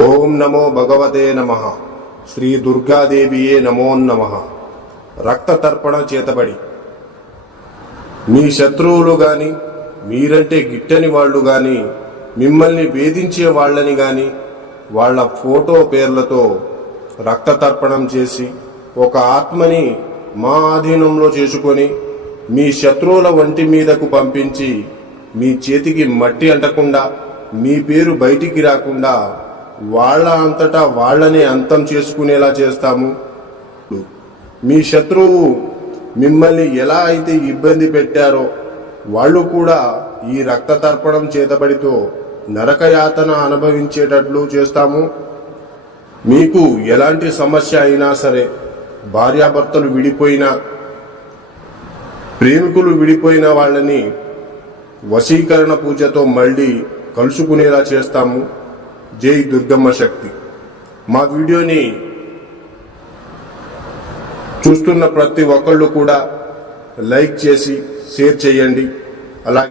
ఓం నమో భగవతే నమః. శ్రీ దుర్గాదేవియే నమో నమః. రక్త తర్పణ చేతబడి మీ శత్రువులు గాని, మీరంటే గిట్టని వాళ్ళు గాని, మిమ్మల్ని వేధించే వాళ్ళని గాని వాళ్ళ ఫోటో పేర్లతో రక్త తర్పణం చేసి ఒక ఆత్మని మా ఆధీనంలో చేసుకొని మీ శత్రువుల వంటి మీదకు పంపించి మీ చేతికి మట్టి అంటకుండా, మీ పేరు బయటికి రాకుండా వాళ్ళ అంతటా వాళ్ళని అంతం చేసుకునేలా చేస్తాము. మీ శత్రువు మిమ్మల్ని ఎలా అయితే ఇబ్బంది పెట్టారో వాళ్ళు కూడా ఈ రక్త తర్పణం చేతబడితో నరకయాతన అనుభవించేటట్లు చేస్తాము. మీకు ఎలాంటి సమస్య అయినా సరే, భార్యాభర్తలు విడిపోయినా, ప్రేమికులు విడిపోయిన వాళ్ళని వశీకరణ పూజతో మళ్ళీ కలుసుకునేలా చేస్తాము. జై దుర్గమ్మ శక్తి. మా వీడియోని చూస్తున్న ప్రతి ఒక్కళ్ళు కూడా లైక్ చేసి షేర్ చేయండి. అలాగే